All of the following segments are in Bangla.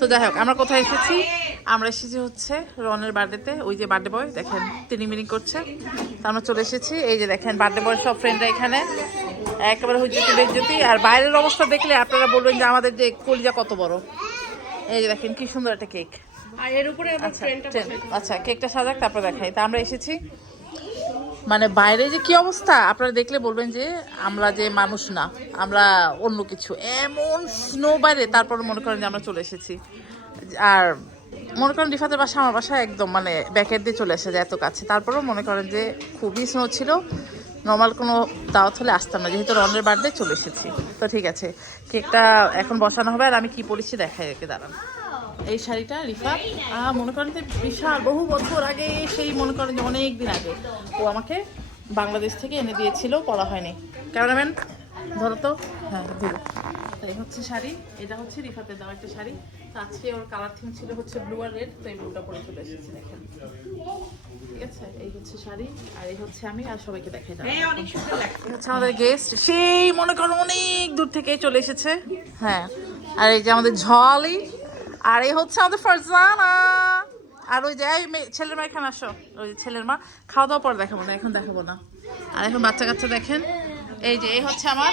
তো যাই হোক আমরা কোথায় এসেছি? আমরা এসেছি হচ্ছে রনের বার্থডেতে ওই যে বার্থডে বয় দেখেন তিনি মিনিং করছে। তো আমরা চলে এসেছি এই যে দেখেন বার্থডে বয় সব ফ্রেন্ডরা এখানে। একেবারে হুজ্জতি বেজ্জতি। আর বাইরের অবস্থা দেখলে আপনারা বলবেন যে আমাদের যে কলিজা কত বড়। এই যে দেখেন কি সুন্দর একটা কেক। আর এর উপরে আচ্ছা। আচ্ছা কেকটা সাজাক তারপর দেখাই। তা আমরা এসেছি। মানে বাইরে যে কি অবস্থা? আপনারা দেখলে বলবেন যে আমরা যে মানুষ না, আমরা অন্য কিছু। এমন স্নো বাইরে, তারপর মনে করেন যে আমরা চলে এসেছি। আর মনে করেন রিফাতের বাসা, আমার বাসা একদম মানে ব্যাকের দিয়ে চলে এসে যায় এত কাছে। তারপরেও মনে করেন যে খুবই স্নো ছিল। নর্মাল কোনো দাওয়াত হলে আসতাম না, যেহেতু রনের বার্থডে চলে এসেছি। তো ঠিক আছে, কেকটা এখন বসানো হবে আর আমি কি পড়েছি দেখাই রেখে দাঁড়ান। এই শাড়িটা রিফা? আহ, মনে করেন যে বিশাল বহু বছর আগে সেই মনে করেন যে অনেক দিন আগে। ও আমাকে বাংলাদেশ থেকে এনে দিয়েছিল পরা হয়নি। ক্যামেরাম্যান ধরো তো। হ্যাঁ ধরো। এই হচ্ছে শাড়ি এটা হচ্ছে রিফাতের দেওয়া একটা শাড়ি। তো আজকে ওর কালার থিম ছিল হচ্ছে ব্লু আর রেড তো এই ব্লুটা পরে চলে এসেছি দেখেন। ঠিক আছে? এই হচ্ছে শাড়ি আর এই হচ্ছে আমি আর সবাইকে দেখাই দাও অনেক সুন্দর লাগছে। হচ্ছে আমাদের গেস্ট সেই মনে করো অনেক দূর থেকে চলে এসেছে। হ্যাঁ আর এই যে আমাদের ঝলি আর এই হচ্ছে আমাদের ফারজানা। আর ওই যে মেয়ে- ছেলের মা এখানে আসো। ওই যে ছেলের মা খাওয়া দাওয়া পর দেখাবো না এখন দেখাবো না। আর এখন বাচ্চা কাচ্চা দেখেন। এই যে এই হচ্ছে আমার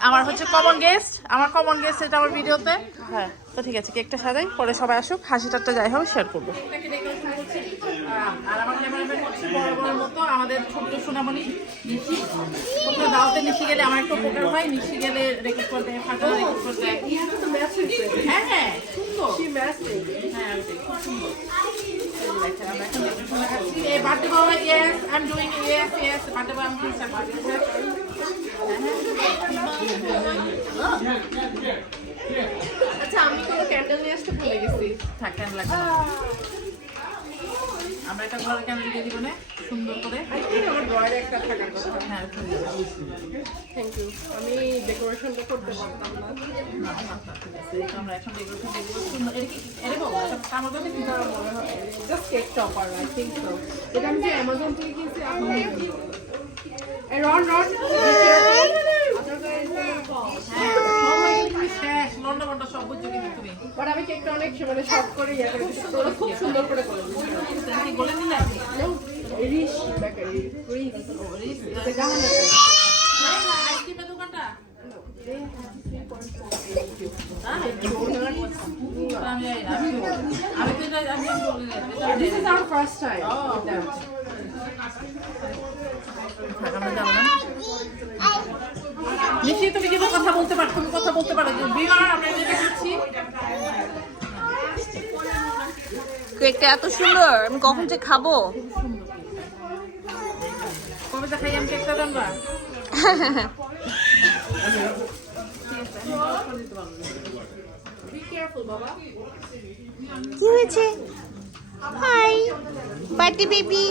আমার হচ্ছে কমন গেস্ট আমার কমন গেস্ট এটা আমার ভিডিওতে হ্যাঁ। তো ঠিক আছে কেকটা সাজাই পরে সবাই আসুক হাসি টাট্টা যাই হোক শেয়ার করব। আর আমার ক্যামেরাম্যান হচ্ছে বড় বড় মতো আমাদের ছোট্ট সোনামণি নিশি। কোথাও দাওয়াতে নিশি গেলে আমার একটু উপকার হয় নিশি গেলে রেকর্ড করতে ফাঁকা রেকর্ড করতে হ্যাঁ হ্যাঁ সুন্দর। হ্যাঁ খুব সুন্দর। এই yes, yes, birthday boy, I'm doing it. আচ্ছা আমি কোনো ক্যান্ডেল নিয়ে আসতে ভুলে গেছি। থাকেন লাগবে না। আমরা একটা ঘরের ক্যান্ডেল দিয়ে দিব না? সুন্দর করে। কথা। হ্যাঁ। থ্যাংক ইউ আমি ডেকোরেশনটা করতে পারতাম না। এটা আমরা এখন decoration দিয়ে সুন্দর। এটা কি- এটা বলো, এটা আমার কাছে কি মনে হয় just cake topper I think so এটা আমি যে অ্যামাজন থেকে কিনছি এই রন রন। শেষ, লন্ডা বন্ডা সব বুঝছ কিন্তু তুমি। বাট আমি কেকটা অনেক মানে শর্ট করে ইয়ে করে খুব সুন্দর করে করে দিচ্ছি এটা কি বলে দিলে? রিশ বেকারি রিস, এটা গাহানা আইসক্রিমের দোকানটা? হ্যাঁ? আমি জানি না, আমি বলব। আমি তো নিশ্চয়ই তুমি কিন্তু কথা বলতে পারো তুমি কথা বলতে পারো। যে বিহার আমরা যেটা করছি কেকটা এত সুন্দর আমি কখন যে খাব? কবে আমি কেকটা জানবা কি হয়েছে? হাই বার্থডে বেবি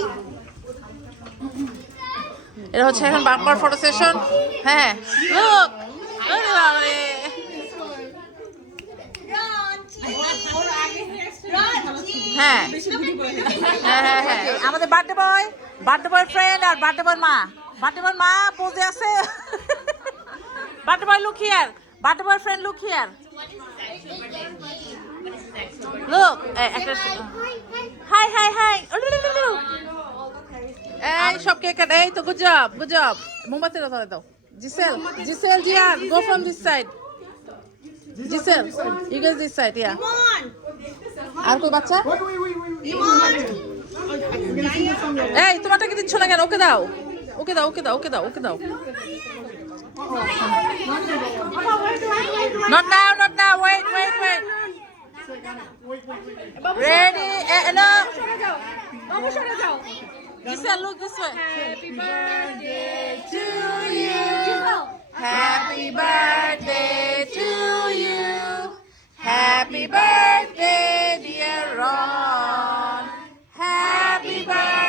এটা হচ্ছে এখন বাম্পার ফটো সেশন হ্যাঁ look হ্যাঁ। হ্যাঁ হ্যাঁ হ্যাঁ। আমাদের birthday boy birthday boy friend আর বার্থডে বয় মা। বার্থডে বয় মা পোজে আছে। Birthday boy look here birthday boy friend look here look একটা হাই হাই হাই এই সব কেক কাট এই তো গুড জব গুড জব মোমবাতি ধরে দাও। Giselle Giselle Jian go from this side Giselle you guess this side yeah আর কই বাচ্চা? এই তোমারটা কি দিচ্ছ না কেন? ওকে দাও। ওকে দাও ওকে দাও ওকে দাও ওকে দাও। Not now, not now. Wait, wait, wait. Ready? Eh, no. You said, look this way. Happy birthday to you. Happy birthday to you. Happy birthday, dear Ron. Happy birthday.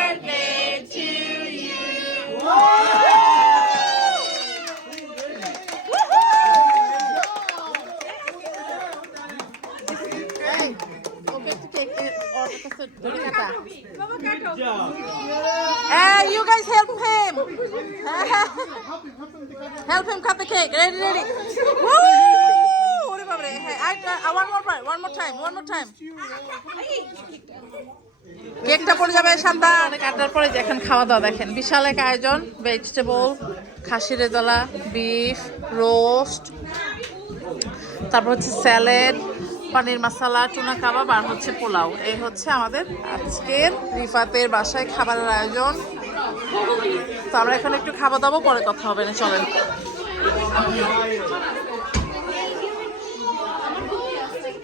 More time, one more time, one more time. কেকটা পড়ে যাবে শান্তা কাটার পরে দেখেন খাওয়া দাওয়া দেখেন। বিশাল এক আয়োজন ভেজিটেবল খাসি রেজালা বিফ রোস্ট তারপর হচ্ছে স্যালাড পানির মশলা টুনা কাবাব আর হচ্ছে পোলাও। এই হচ্ছে আমাদের আজকের রিফাতের বাসায় খাবারের আয়োজন। তো আমরা এখন একটু খাওয়া দাওয়া পরে কথা হবে না চলেন।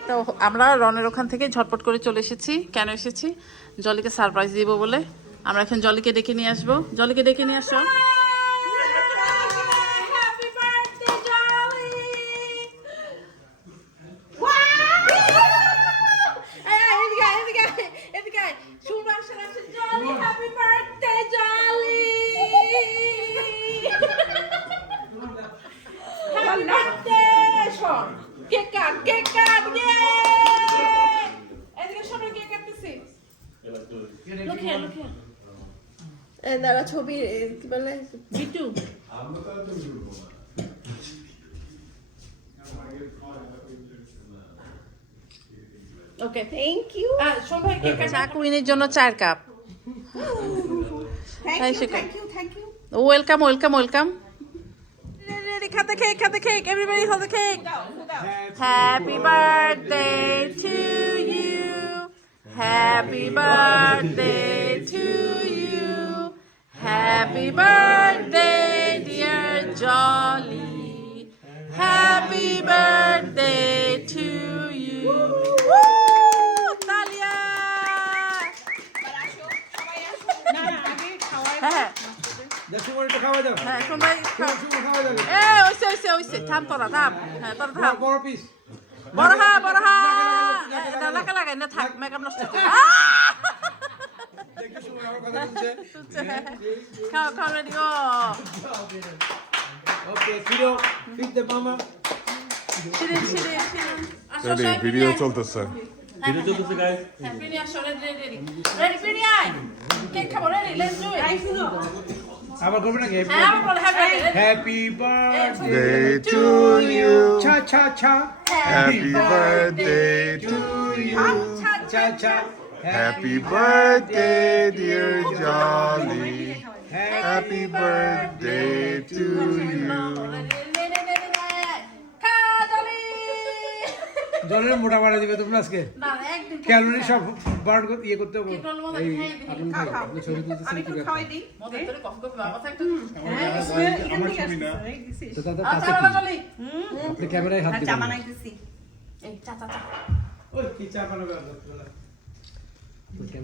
তো আমরা রনের ওখান থেকে ঝটপট করে চলে এসেছি। কেন এসেছি? জলিকে সারপ্রাইজ দিব বলে। আমরা এখন জলিকে ডেকে নিয়ে আসব। জলিকে ডেকে নিয়ে আসো কেক কাট কেক কাট এদিকে সবাই কেক কাটতেছি লুকিয়ে লুকিয়ে দাঁড়া ছবি কি বলে বিটু ওকে থ্যাংক ইউ সবাই কেক চা কুইনের জন্য চার cup thank you thank you welcome welcome welcome cake, cut the cake. Everybody hold the cake. Happy birthday to you. Happy birthday to you. Happy birthday, dear Jolly. Happy birthday to you. Woo! Talia! হ্যাঁ। হ্যাঁ এ ওইসে ওইসে ওইসে থাম তোরা থাম। হ্যাঁ তোরা থাম। বড় পিস বড় হা বড় হা। লাগাই লাগাই না থাক মেকআপ নষ্ট শুনছে। খাও খাও রেডি সবাই ভিডিও চলতেছে ভিডিও চলতেছে। গাইস হ্যাঁ, আসো রেডি রেডি আয়। কেক খাব রেডি লেটস ডু ইট আবার করবে নাকি হ্যাঁ আমার বলে happy happy birthday Day to you. ছা ছা ছা Happy birthday to you. ছা ছা Happy birthday, dear Jolly. Happy birthday to জলের মোটা বাড়া দিবে তোমরা আজকে? ক্যালোরি সব বার্ন ইয়ে করতে হবে। এই আপনি ক্যামেরায় হাত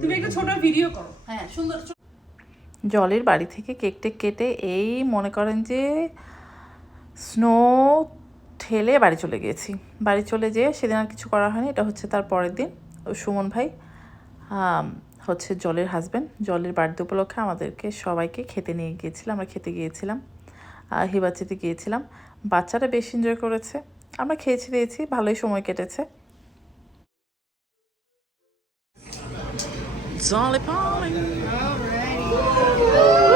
তুমি একটা ছোট ভিডিও করো। হ্যাঁ সুন্দর জলের বাড়ি থেকে কেক টেক কেটে এই মনে করেন যে স্নো ঠেলে বাড়ি চলে গিয়েছি। বাড়ি চলে যেয়ে সেদিন আর কিছু করা হয়নি এটা হচ্ছে তার পরের দিন। ও সুমন ভাই হচ্ছে জলের হাজব্যান্ড জলের বার্থডে উপলক্ষে আমাদেরকে সবাইকে খেতে নিয়ে গিয়েছিলাম আমরা খেতে গিয়েছিলাম হিবাচিতে গিয়েছিলাম। বাচ্চারা বেশ এনজয় করেছে আমরা খেয়েছি দিয়েছি ভালোই সময় কেটেছে। Jolly Polly. Welcome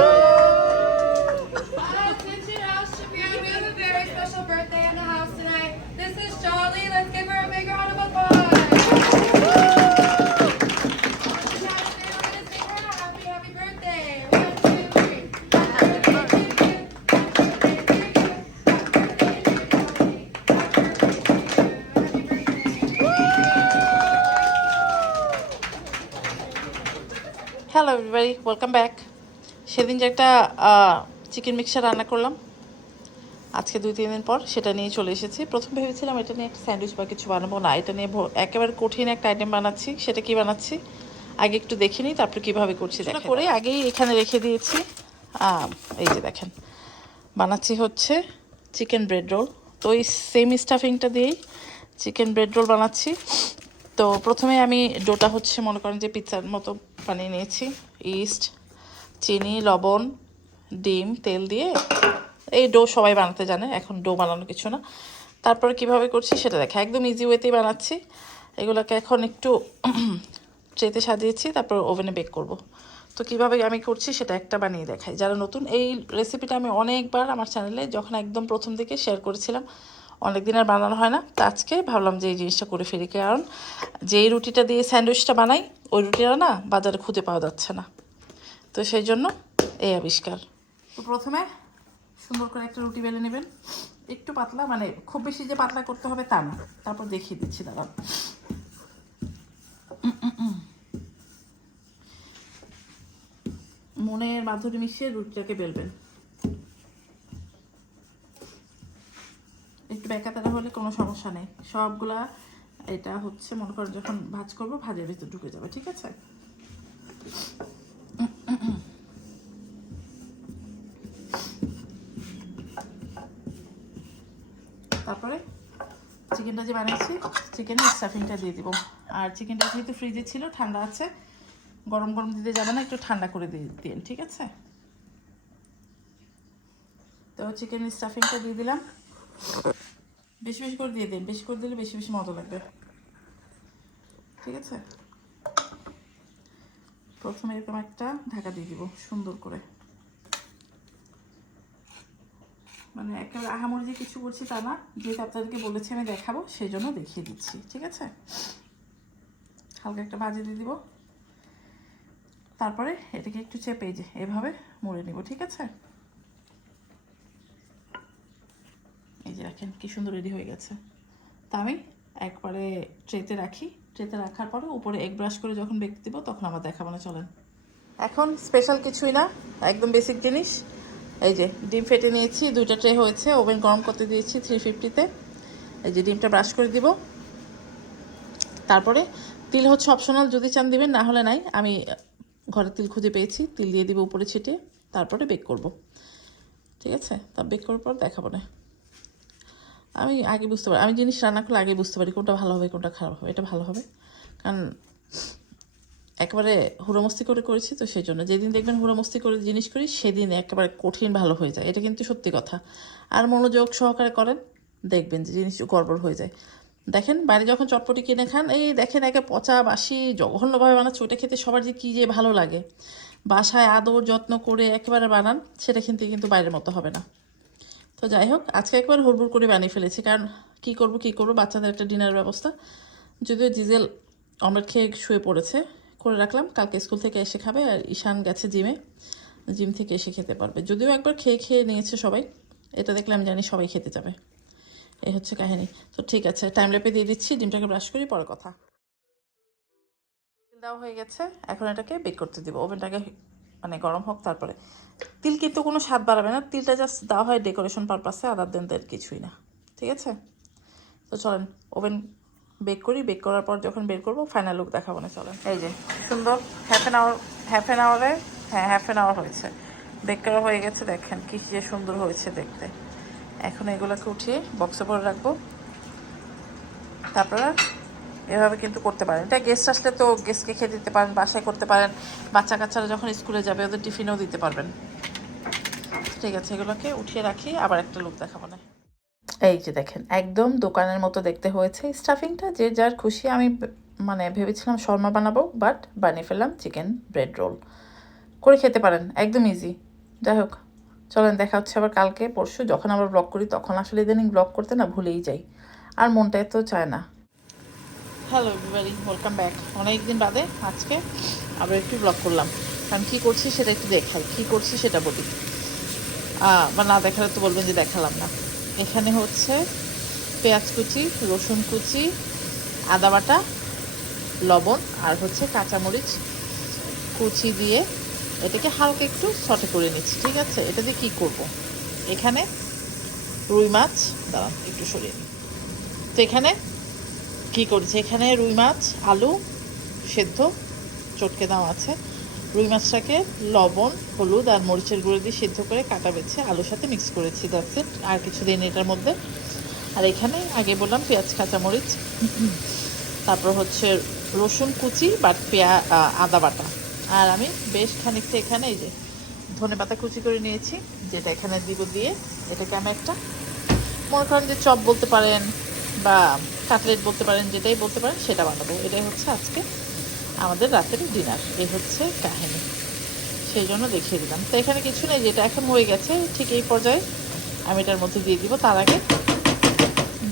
hello everybody welcome back সেদিন যে একটা চিকেন মিক্সার রান্না করলাম। আজকে দুই তিন দিন পর সেটা নিয়ে চলে এসেছি। প্রথম ভেবেছিলাম এটা নিয়ে একটা স্যান্ডউইচ বা কিছু বানাবো। না এটা নিয়ে একেবারে কঠিন একটা আইটেম বানাচ্ছি। সেটা কি বানাচ্ছি? আগে একটু দেখে নিই তারপর কীভাবে করছি দেখা করে আগেই এখানে রেখে দিয়েছি। এই যে দেখেন। বানাচ্ছি হচ্ছে চিকেন ব্রেড রোল তো এই সেম স্টাফিংটা দিয়েই চিকেন ব্রেড রোল বানাচ্ছি। তো প্রথমে আমি ডোটা হচ্ছে মনে করেন যে পিৎজার মতো বানিয়ে নিয়েছি। ইস্ট, চিনি, লবণ, ডিম, তেল দিয়ে এই ডো সবাই বানাতে জানে, এখন ডো বানানো কিছু না। তারপরে কীভাবে করছি সেটা দেখা। একদম ইজি ওয়েতেই বানাচ্ছি। এগুলোকে এখন একটু ট্রেতে সাজিয়েছি, তারপর ওভেনে বেক করব। তো কীভাবে আমি করছি সেটা একটা বানিয়ে দেখাই। যারা নতুন, এই রেসিপিটা আমি অনেকবার আমার চ্যানেলে যখন একদম প্রথম দিকে শেয়ার করেছিলাম অনেক দিন আর বানানো হয় না। তো আজকে ভাবলাম যে এই জিনিসটা করে ফেলি, কারণ যেই রুটিটা দিয়ে স্যান্ডউইচটা বানাই, ওই রুটিটা না বাজারে খুঁজে পাওয়া যাচ্ছে না। তো সেই জন্য এই আবিষ্কার। তো প্রথমে সুন্দর করে একটা রুটি বেলে নেবেন। একটু পাতলা মানে খুব বেশি যে পাতলা করতে হবে তা না। তারপর দেখিয়ে দিচ্ছি দাদা মনের মাধুরী মিশিয়ে রুটিটাকে বেলবেন। একটু বেকাতারা হলে কোনো সমস্যা নেই। সবগুলা এটা হচ্ছে, মনে করেন যখন ভাজ করব, ভাজের ভিতর ঢুকে যাবে, ঠিক আছে? তারপরে চিকেনটা যে বানিয়েছি চিকেনের স্টাফিংটা দিয়ে দিব। আর চিকেনটা যেহেতু ফ্রিজে ছিল, ঠান্ডা আছে, গরম গরম দিতে যাবে না, একটু ঠান্ডা করে দিয়ে দিন, ঠিক আছে? তো চিকেন স্টাফিংটা দিয়ে দিলাম। বেশি বেশি করে দিয়ে দিন, বেশি করে দিলে বেশি বেশি মজা লাগবে। ঠিক আছে? প্রথমে এরকম একটা ঢাকা দিয়ে দিব, সুন্দর করে। মানে একেবারে আহামরি যে কিছু করছি তা না, যেহেতু আপনাদেরকে বলেছি আমি দেখাবো সেই জন্য দেখিয়ে দিচ্ছি, ঠিক আছে? হালকা একটা ভাজি দিয়ে দিব। তারপরে এটাকে একটু চেপে যে, এভাবে মুড়ে নিব, ঠিক আছে? যে রাখেন কি সুন্দর রেডি হয়ে গেছে। তা আমি একবারে ট্রেতে রাখি। ট্রেতে রাখার পরে উপরে এক ব্রাশ করে যখন বেঁকে দিব তখন আমার দেখাবো না, চলেন। এখন স্পেশাল কিছুই না, একদম বেসিক জিনিস। এই যে ডিম ফেটে নিয়েছি, দুইটা ট্রে হয়েছে ওভেন গরম করতে দিয়েছি থ্রি ফিফটিতে এই যে ডিমটা ব্রাশ করে দিব। তারপরে তিল হচ্ছে অপশনাল যদি চান দিবেন, না হলে নাই। আমি ঘরে তিল খুঁজে পেয়েছি, তিল দিয়ে দিব উপরে ছিটিয়ে। তারপরে বেক করব। ঠিক আছে? তা বেক করার পর দেখাবো না। আমি আগে বুঝতে পারি, আমি জিনিস রান্না করলে আগে বুঝতে পারি কোনটা ভালো হবে, কোনটা খারাপ হবে, এটা ভালো হবে। কারণ একেবারে হুড়োমস্তি করে করেছি তো সেই জন্য। যেদিন দেখবেন হুড়োমস্তি করে জিনিস করি, সেদিন একেবারে কঠিন ভালো হয়ে যায়। এটা কিন্তু সত্যি কথা। আর মনোযোগ সহকারে করেন, দেখবেন যে জিনিস গড়বড় হয়ে যায়। দেখেন, বাইরে যখন চটপটি কিনে খান, এই দেখেন একে পচা বাসি, জঘন্যভাবে বানাচ্ছে, ওইটা খেতে সবার যে কী যে ভালো লাগে। বাসায় আদর যত্ন করে একেবারে বানান, সেটা কিন্তু কিন্তু বাইরের মতো হবে না। তো যাই হোক, আজকে একবার হুড়বুড় করে বানিয়ে ফেলেছি। কারণ কি করব কি করব? বাচ্চাদের একটা ডিনার ব্যবস্থা। যদিও ডিজেল অমলেট খেয়ে শুয়ে পড়েছে, করে রাখলাম। কালকে স্কুল থেকে এসে খাবে আর ঈশান গেছে জিমে। জিম থেকে এসে খেতে পারবে। যদিও একবার খেয়ে খেয়ে নিয়েছে সবাই, এটা দেখলে আমি জানি সবাই খেতে যাবে। এই হচ্ছে কাহিনী। তো ঠিক আছে টাইম ল্যাপে দিয়ে দিচ্ছি, ডিমটাকে ব্রাশ করি, পরে কথা। দেওয়া হয়ে গেছে, এখন এটাকে বেক করতে দিব। ওভেনটাকে মানে গরম হোক, তারপরে তিল কিন্তু কোনো স্বাদ বাড়াবে না। তিলটা জাস্ট দেওয়া হয় ডেকোরেশন পারপাসে আদার দেন দের কিছুই না। ঠিক আছে? তো চলেন ওভেন বেক করি। বেক করার পর যখন বের করব ফাইনাল লুক দেখাবো না, চলেন। এই যে, সুন্দর half an hour half an আওয়ারে হ্যাঁ হ্যাফ অ্যান আওয়ার হয়েছে। বেক করা হয়ে গেছে, দেখেন কি যে সুন্দর হয়েছে দেখতে। এখন এগুলোকে উঠিয়ে বক্সে ভরে রাখব। তারপরে এভাবে কিন্তু করতে পারেন। এটা গেস্ট আসলে তো গেস্টকে খেয়ে দিতে পারেন, বাসায় করতে পারেন বাচ্চা কাচ্চারা যখন স্কুলে যাবে, ওদের টিফিনেও দিতে পারবেন। ঠিক আছে, এগুলোকে উঠিয়ে রাখি, আবার একটা লুক দেখাবো না। এই যে দেখেন, একদম দোকানের মতো দেখতে হয়েছে। স্টাফিংটা যে যার খুশি, আমি মানে ভেবেছিলাম শর্মা বানাবো বাট বানিয়ে ফেললাম চিকেন ব্রেড রোল করে খেতে পারেন, একদম ইজি যাই হোক, চলেন, দেখা হচ্ছে আবার কালকে, পরশু, যখন আবার ব্লগ করি, তখন আসলে ইদানিং ব্লগ করতে না ভুলেই যাই। আর মনটা এত চায় না। হ্যালো এভরিবাডি ওয়েলকাম ব্যাক অনেক দিন বাদে আজকে আবার একটু ব্লগ করলাম। কারণ কী করছি সেটা একটু দেখাই। কী করছি সেটা বলি। বা না দেখালে তো বলবেন যে দেখালাম না। এখানে হচ্ছে পেঁয়াজ কুচি, রসুন কুচি, আদা বাটা, লবণ আর হচ্ছে কাঁচামরিচ কুচি দিয়ে এটাকে হালকা একটু সটে করে নিচ্ছি, ঠিক আছে? এটা দিয়ে কী করব? এখানে রুই মাছ, দাঁড়ান, একটু সরিয়ে নিই। তো এখানে কি করছে? এখানে রুই মাছ, আলু সেদ্ধ, চটকে দেওয়া আছে। রুই মাছটাকে লবণ, হলুদ আর মরিচের গুঁড়ো দিয়ে সিদ্ধ করে কাটা বেছে আলুর সাথে মিক্স করেছি। দ্যাটস আর কিছু দিন এটার মধ্যে। আর এখানে আগে বললাম পেঁয়াজ, কাঁচামরিচ, তারপর হচ্ছে রসুন কুচি বা পেঁয়া আদা বাটা। আর আমি বেশ খানিকটা এখানে এই যে ধনে পাতা কুচি করে নিয়েছি, যেটা এখানে দিব দিয়ে এটাকে আমি একটা মনে করেন যে চপ বলতে পারেন বা কাটলেট বলতে পারেন, যেটাই বলতে পারেন, সেটা বানাবো। এটাই হচ্ছে আজকে আমাদের রাতের ডিনার। এই হচ্ছে কাহিনী। সেই জন্য দেখিয়ে দিলাম। তো এখানে কিছু নেই, যেটা এখন হয়ে গেছে, ঠিক এই পর্যায়ে আমি এটার মধ্যে দিয়ে দিব। তার আগে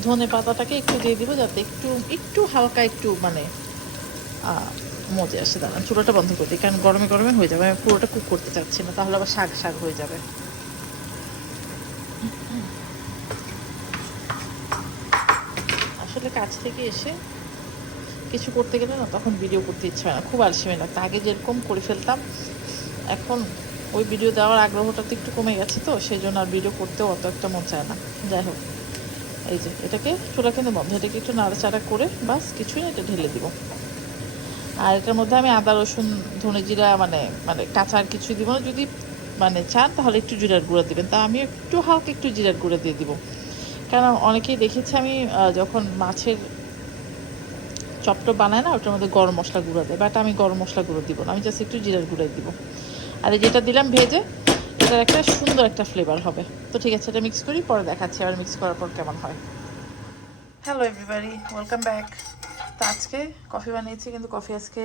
ধনে পাতাটাকে একটু দিয়ে দিব, যাতে একটু একটু হালকা একটু মানে মজে আসে। দাঁড়ান, চুলাটা বন্ধ করে দিই, কারণ গরমে গরমে হয়ে যাবে। আমি পুরোটা কুক করতে চাচ্ছি না, তাহলে আবার শাক শাক হয়ে যাবে আসলে কাজ থেকে এসে কিছু করতে গেলে না তখন ভিডিও করতে ইচ্ছা হয় না, খুব আলসেমি লাগতো। আগে যেরকম করে ফেলতাম, এখন ওই ভিডিও দেওয়ার আগ্রহটা তো একটু কমে গেছে তো সেই জন্য আর ভিডিও করতেও অত একটা মন চায় না। যাই হোক, এই যে, এটাকে চুলা কিন্তু বন্ধ, এটাকে একটু নাড়াচাড়া করে বাস কিছুই এটা ঢেলে দিব। আর এটার মধ্যে আমি আদা, রসুন, ধনে জিরা মানে মানে কাঁচা আর কিছুই দিব না। যদি মানে চান তাহলে একটু জিরার গুঁড়া দিবেন। তা আমি একটু হালকা একটু জিরার গুঁড়া দিয়ে দিব। কারণ অনেকেই দেখেছি আমি যখন মাছের চপটা বানায় না, ওটার মধ্যে গরম মশলা গুঁড়ো দেয়। বাট আমি গরম মশলা গুঁড়ো দিব না, আমি জাস্ট একটু জিরার গুঁড়াই দিব। আর যেটা দিলাম ভেজে, এটার একটা সুন্দর একটা ফ্লেভার হবে। তো ঠিক আছে, এটা মিক্স করি, পরে দেখাচ্ছি আবার মিক্স করার পর কেমন হয়। হ্যালো এভরিবাডি ওয়েলকাম ব্যাক তো আজকে কফি বানিয়েছি, কিন্তু কফি আজকে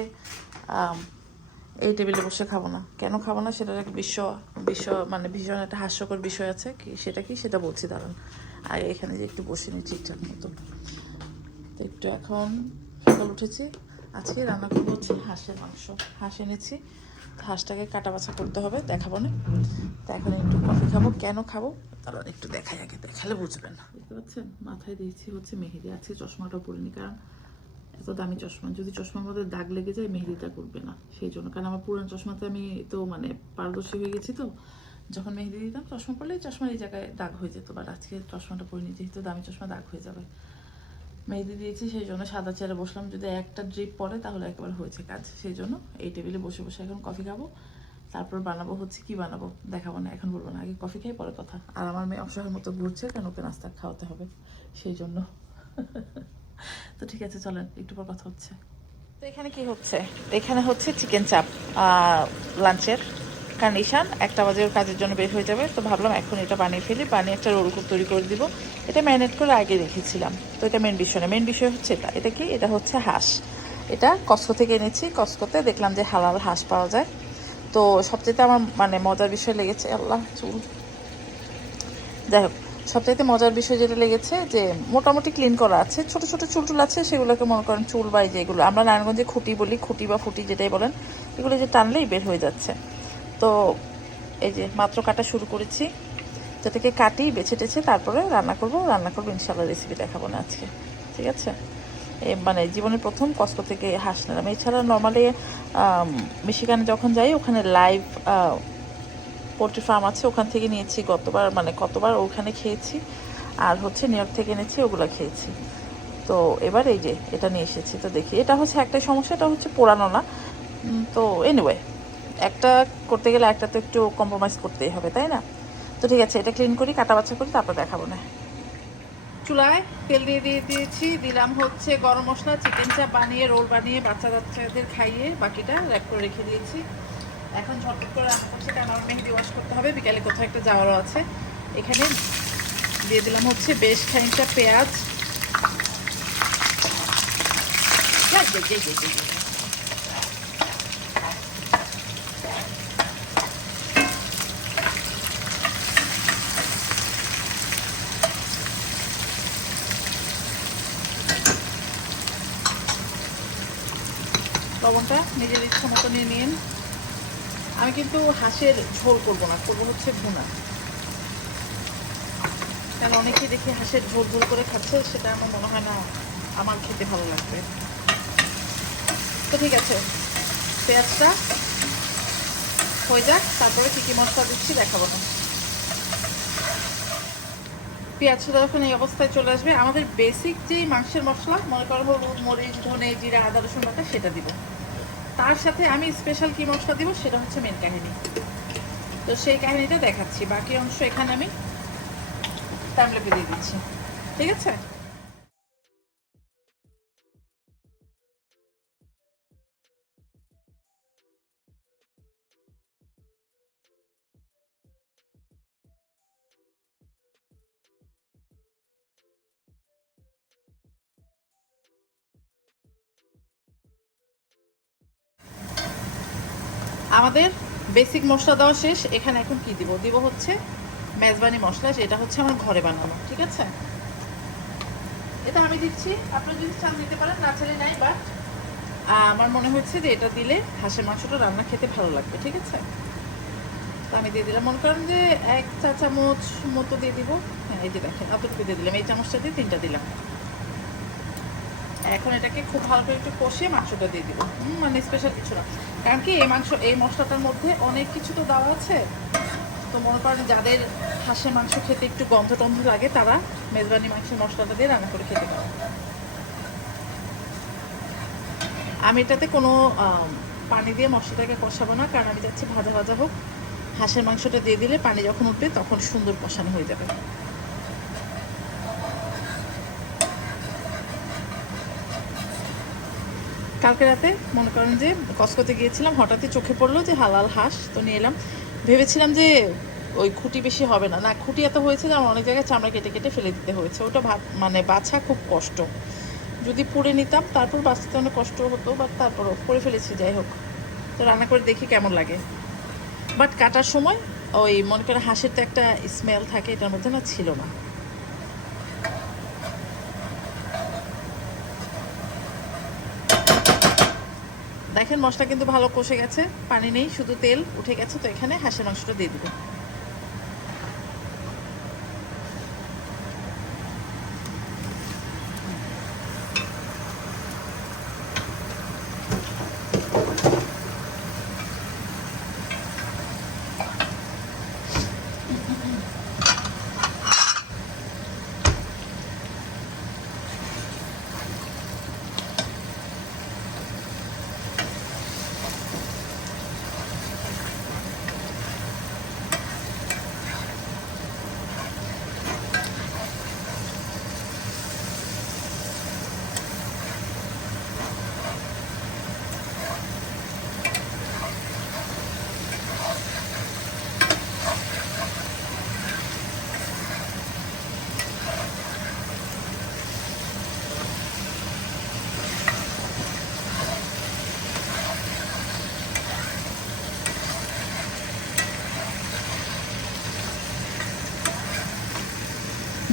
এই টেবিলে বসে খাব না। কেন খাব না? সেটার একটা বিশ্ব বিশ্ব মানে ভীষণ একটা হাস্যকর বিষয় আছে। কি, সেটা কি? সেটা বলছি, দাঁড়ান। আর এখানে যে একটু বসে নিই ঠিকঠাক মতো। তো একটু এখন সকাল উঠেছি। আজকে রান্না করব হচ্ছে হাঁসের মাংস। হাঁস এনেছি। হাঁসটাকে কাটা বাছা করতে হবে, দেখাবো না। তো এখন একটু কফি খাব। কেন খাব? তাহলে একটু দেখাই আগে। দেখালে বুঝবেন। বুঝতে পারছেন মাথায় দিয়েছি হচ্ছে মেহেদি। আজকে চশমাটা পরিনি, কারণ এত দামি চশমা। যদি চশমার মধ্যে দাগ লেগে যায়, মেহেদিটা করবে না। সেই জন্য। কারণ আমার পুরান চশমাতে আমি তো মানে পারদর্শী হয়ে গেছি তো। যখন মেহেদি দিতাম, চশমা পরলেই চশমার এই জায়গায় দাগ হয়ে যেত। বাট আজকে চশমাটা পরিনি, যেহেতু দামি চশমা দাগ হয়ে যাবে। মেহেদি দিয়েছি, সেই জন্য সাদা চেয়ারে বসলাম। যদি একটা ড্রিপ পরে, তাহলে একবার হয়েছে কাজ। সেই জন্য এই টেবিলে বসে বসে এখন কফি খাব। তারপর বানাবো হচ্ছে কি বানাবো, দেখাবো না, এখন বলব না। আগে কফি খাই, পরে কথা। আর আমার মেয়ে অসহায়ের মতো ঘুরছে, কেন ওকে নাস্তা খাওয়াতে হবে? সেই জন্য। তো ঠিক আছে, চলেন, একটু পর কথা হচ্ছে। তো এখানে কি হচ্ছে? এখানে হচ্ছে চিকেন চাপ লাঞ্চের কারণ ঈশান একটা বাজে ওর কাজের জন্য বের হয়ে যাবে। তো ভাবলাম এখন এটা বানিয়ে ফেলি। বানিয়ে একটা রোল তৈরি করে দিব। এটা ম্যারিনেট করে আগে রেখেছিলাম। তো এটা মেন বিষয় না মেন বিষয় হচ্ছে এটা। এটা কি? এটা হচ্ছে হাঁস। এটা কস্কো থেকে এনেছি। কস্কোতে দেখলাম যে হালাল হাঁস পাওয়া যায়। তো সবচেয়ে আমার মানে মজার বিষয় লেগেছে। আল্লাহ, চুল। যাই হোক। সবচাইতে মজার বিষয় যেটা লেগেছে যে মোটামুটি ক্লিন করা আছে, ছোট ছোট চুল টুল আছে, সেগুলোকে মনে করেন চুল বা যেগুলো। আমরা নারায়ণগঞ্জে খুঁটি বলি, খুঁটি বা ফুটি যেটাই বলেন, এগুলো যে টানলেই বের হয়ে যাচ্ছে। তো এই যে মাত্র কাটা শুরু করেছি যেটাকে কাটি বেছে টেছে তারপরে রান্না করব, রান্না করব ইনশাল্লাহ রেসিপি দেখাবো না আজকে। ঠিক আছে? মানে জীবনের প্রথম কষ্ট থেকে হাঁস নিলাম এছাড়া নর্মালি মিশিগানে যখন যাই, ওখানে লাইভ পোলট্রি ফার্ম আছে, ওখান থেকে নিয়েছি গতবার মানে কতবার ওখানে খেয়েছি, আর হচ্ছে নিউ ইয়র্ক থেকে এনেছি, ওগুলো খেয়েছি। তো এবার এই যে এটা নিয়ে এসেছি, তো দেখি। এটা হচ্ছে একটাই সমস্যা, এটা হচ্ছে পোড়ানো না। তো এনিওয়ে একটা করতে গেলে একটা তো একটু কম্প্রোমাইজ করতেই হবে, তাই না? তো ঠিক আছে, এটা ক্লিন করি, কাটা বাচ্চা করি, তারপর দেখাবো না। চুলায় তেল দিয়ে দিয়ে দিয়েছি, দিলাম হচ্ছে গরম মশলা, চিকেন চাপ বানিয়ে, রোল বানিয়ে বাচ্চা বাচ্চাদের খাইয়ে বাকিটা র্যাপ করে রেখে দিয়েছি। এখন ঝটপট করে রান্না করছি কারণ আমার মেহেদি ওয়াশ করতে হবে, বিকালে কোথাও একটা যাওয়ারও আছে। এখানে দিয়ে দিলাম হচ্ছে বেশ খানিকটা পেঁয়াজ। লবণটা নিজের ইচ্ছা মতো নিয়ে নিন। আমি কিন্তু হাঁসের ঝোল করব না, করব হচ্ছে ভুনা। কারণ অনেকেই দেখি হাঁসের ঝোল ঝোল করে খাচ্ছে, সেটা আমার মনে হয় না আমার খেতে ভালো লাগবে। তো ঠিক আছে, পেঁয়াজটা হয়ে যাক, তারপরে কী কী মশলা দিচ্ছি দেখাবো না। পেঁয়াজটা যখন এই অবস্থায় চলে আসবে। আমাদের বেসিক যে মাংসের মশলা, মনে করো হলুদ, মরিচ, ধনে, জিরা, আদা, রসুন বাটা, সেটা দিব। তার সাথে আমি স্পেশাল কী মশলা দিব সেটা হচ্ছে মেন কাহিনী। তো সেই কাহিনীটা দেখাচ্ছি। বাকি অংশ এখানে আমি তামলেপে দিয়ে দিচ্ছি। ঠিক আছে? আমাদের বেসিক মশলা দেওয়া শেষ। এখানে এখন কি দিব? দিব হচ্ছে মেজবানি মশলা, যেটা হচ্ছে আমার ঘরে বানানো, ঠিক আছে? এটা আমি দিচ্ছি। আপনারা যদি চান দিতে পারেন, না চাইলে নাই বাট আমার মনে হচ্ছে যে এটা দিলে হাঁসের মাংসটা রান্না খেতে ভালো লাগবে, ঠিক আছে? তো আমি দিয়ে দিলাম। মনে করেন যে এক চা চামচ মতো দিয়ে দিব। হ্যাঁ এই যে দেখেন অতটুকু দিয়ে দিলাম। এই চামচটা দিয়ে তিনটা দিলাম। এখন এটাকে খুব ভালো করে একটু কষিয়ে মাংসটা দিয়ে দিব। মানে স্পেশাল কিছু না। কারণ কি, এই মাংস, এই মশলাটার মধ্যে অনেক কিছু তো দেওয়া আছে। তো মনে করেন যাদের হাঁসের মাংস খেতে একটু গন্ধ টন্ধ লাগে, তারা মেজবানি মাংসের মশলাটা দিয়ে রান্না করে খেতে পারে আমি এটাতে কোনো পানি দিয়ে মশলাটাকে কষাবো না, কারণ আমি যাচ্ছি ভাজা ভাজা হোক। হাঁসের মাংসটা দিয়ে দিলে পানি যখন উঠবে, তখন সুন্দর কষানো হয়ে যাবে। কালকে রাতে মনে করেন যে কসকতে গিয়েছিলাম, হঠাৎই চোখে পড়ল যে হালাল হাঁস। তো নিয়ে এলাম। ভেবেছিলাম যে ওই খুঁটি বেশি হবে না। না, খুঁটি এত হয়েছে যে আমার অনেক জায়গায় চামড়া কেটে কেটে ফেলে দিতে হয়েছে। ওটা মানে বাছা খুব কষ্ট। যদি পুড়ে নিতাম, তারপর বাঁচতে অনেক কষ্ট হতো বাট তারপরও করে ফেলেছি, যাই হোক। তো রান্না করে দেখি কেমন লাগে। বাট কাটার সময় ওই মনে করে হাঁসের তো একটা স্মেল থাকে, এটার মধ্যে না ছিল না। দেখেন মশলা কিন্তু ভালো কষে গেছে, পানি নেই, শুধু তেল উঠে গেছে, তো এখানে হাঁসের মাংসটা দিয়ে দিব।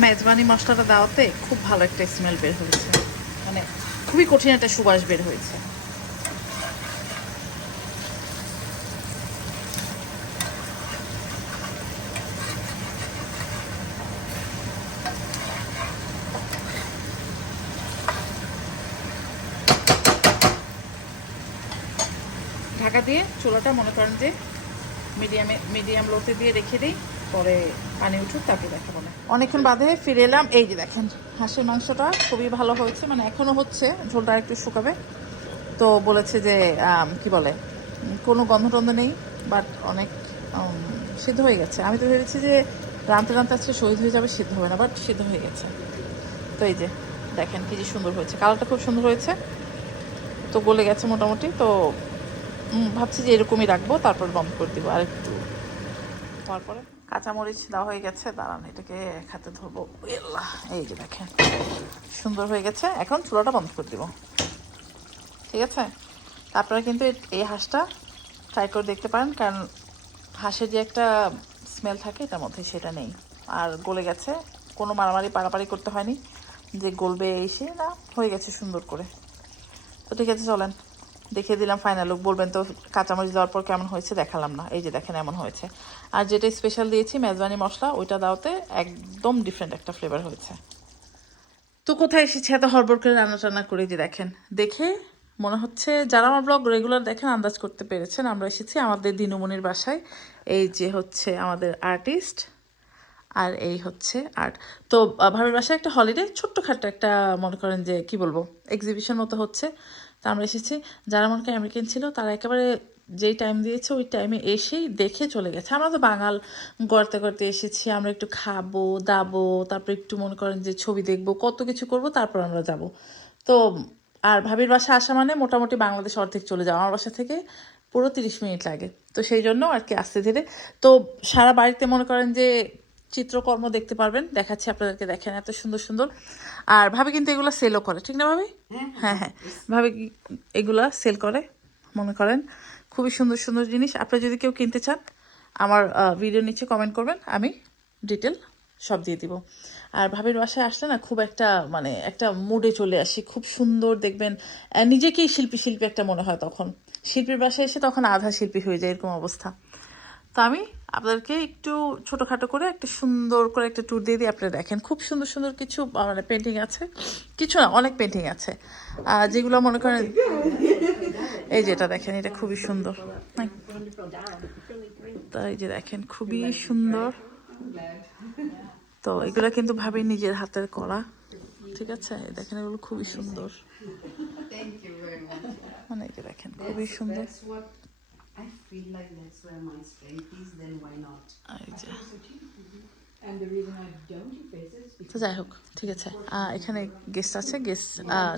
মেজবানি মশলাটা দেওয়াতে খুব ভালো একটা স্মেল বের হয়েছে। মানে খুবই কঠিন একটা সুবাস বের হয়েছে। ঢাকা দিয়ে চোলাটা মনে করেন যে মিডিয়ামে মিডিয়াম লোতে দিয়ে রেখে দিই। পরে পানি উঠুক, তারপরে দেখাবো না অনেকক্ষণ বাদে ফিরে এলাম। এই যে দেখেন, হাঁসের মাংসটা খুবই ভালো হয়েছে। মানে এখনও হচ্ছে, ঝোলটা একটু শুকাবে। তো বলেছে যে কি বলে কোনো গন্ধ টন্ধ নেই বাট অনেক সিদ্ধ হয়ে গেছে। আমি তো ভেবেছি যে রানতে রানতে আজকে শহীদ হয়ে যাবে, সিদ্ধ হবে না বাট সিদ্ধ হয়ে গেছে। তো এই যে, দেখেন কি যে সুন্দর হয়েছে। কালারটা খুব সুন্দর হয়েছে। তো গলে গেছে মোটামুটি। তো ভাবছি যে এরকমই রাখব, তারপর বন্ধ করে দিব। আর একটু, তারপরে কাঁচামরিচ দেওয়া হয়ে গেছে, দাঁড়ান, এটাকে এক হাতে ধরবো। এই যে দেখেন, সুন্দর হয়ে গেছে। এখন চুলাটা বন্ধ করে দিব। ঠিক আছে? তারপরে কিন্তু এই হাঁসটা ট্রাই করে দেখতে পারেন, কারণ হাঁসের যে একটা স্মেল থাকে, এটার মধ্যে সেটা নেই। আর গলে গেছে, কোনো মারামারি পাড়াপাড়ি করতে হয়নি। যে গলবে এসে না, হয়ে গেছে সুন্দর করে। তো ঠিক আছে, চলেন। দেখিয়ে দিলাম ফাইনাল লুক বলবেন তো কাঁচামরিচ দেওয়ার পর কেমন হয়েছে দেখালাম না। এই যে দেখেন এমন হয়েছে। আর যেটা স্পেশাল দিয়েছি, মেজবানি মশলা, ওইটা দাওতে একদম ডিফারেন্ট একটা ফ্লেভার হয়েছে। তো কোথায় এসেছি এত হরবর করে রান্না টান্না করে যে দেখেন? দেখে মনে হচ্ছে যারা আমার ব্লগ রেগুলার দেখেন, আন্দাজ করতে পেরেছেন, আমরা এসেছি আমাদের দিনুমনির বাসায়। এই যে হচ্ছে আমাদের আর্টিস্ট আর এই হচ্ছে আর্ট তো ভাবির বাসায় একটা হলিডে ছোট্টখাট্ট একটা, মনে করেন যে, কি বলব এক্সিবিশন মতো হচ্ছে। তা আমরা এসেছি। যারা মনে করেন আমেরিকান ছিল, তারা একেবারে যেই টাইম দিয়েছে, ওই টাইমে এসেই দেখে চলে গেছে। আমরা তো বাঙাল, গড়তে গড়তে এসেছি। আমরা একটু খাব, দাবো, তারপর একটু মনে করেন যে ছবি দেখব, কত কিছু করব, তারপর আমরা যাব। তো, আর ভাবির বাসা আসা মানে মোটামুটি বাংলাদেশ অর্ধেক চলে যাওয়া। আমার বাসা থেকে পুরো তিরিশ মিনিট লাগে। তো সেই জন্য আর কি আস্তে ধীরে। তো সারা বাড়িতে মনে করেন যে চিত্রকর্ম দেখতে পারবেন। দেখাচ্ছি আপনাদেরকে দেখেন এত সুন্দর সুন্দর। আর ভাবি কিন্তু এগুলো সেলও করে ঠিক না ভাবি? হ্যাঁ হ্যাঁ। ভাবি কি- এগুলা সেল করে মনে করেন। খুবই সুন্দর সুন্দর জিনিস। আপনারা যদি কেউ কিনতে চান আমার ভিডিও নিচে কমেন্ট করবেন আমি ডিটেল সব দিয়ে দিব। আর ভাবির বাসায় আসলে না খুব একটা মানে একটা মুডে চলে আসি। খুব সুন্দর দেখবেন। নিজেকেই শিল্পী শিল্পী একটা মনে হয় তখন। শিল্পীর বাসায় এসে তখন আধা শিল্পী হয়ে যায় এরকম অবস্থা। তো আমি আপনাদেরকে একটু ছোটোখাটো করে একটা সুন্দর করে একটা ট্যুর দিয়ে দিই আপনারা দেখেন। খুব সুন্দর সুন্দর কিছু মানে পেন্টিং আছে। কিছু না, অনেক পেন্টিং আছে। যেগুলো মনে করেন, এই যেটা দেখেন, এটা খুবই সুন্দর। তো এই যে দেখেন, খুবই সুন্দর। তো এগুলো কিন্তু ভাবি নিজের হাতের করা। ঠিক আছে? দেখেন, এগুলো খুবই সুন্দর। মানে এই যে দেখেন, খুবই সুন্দর। I feel like that's where my strength is, then why not? আর এই যে And the reason I don't do faces is তো যাই হোক ঠিক আছে। এখানে গেস্ট আছে গেস্ট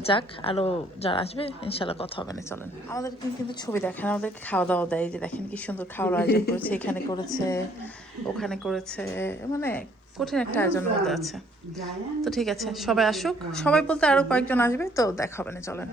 যাক আরও যারা আসবে ইনশাল্লাহ কথা হবে না চলেন। আমাদের কিন্তু কিন্তু ছবি দেখেন আমাদেরকে খাওয়া দাওয়া দেয় যে দেখেন কি সুন্দর খাওয়ার আয়োজন করেছে এখানে করেছে ওখানে করেছে মানে কঠিন একটা আয়োজনের মধ্যে আছে। তো ঠিক আছে সবাই আসুক সবাই বলতে আরও কয়েকজন আসবে তো দেখা হবে না চলেন।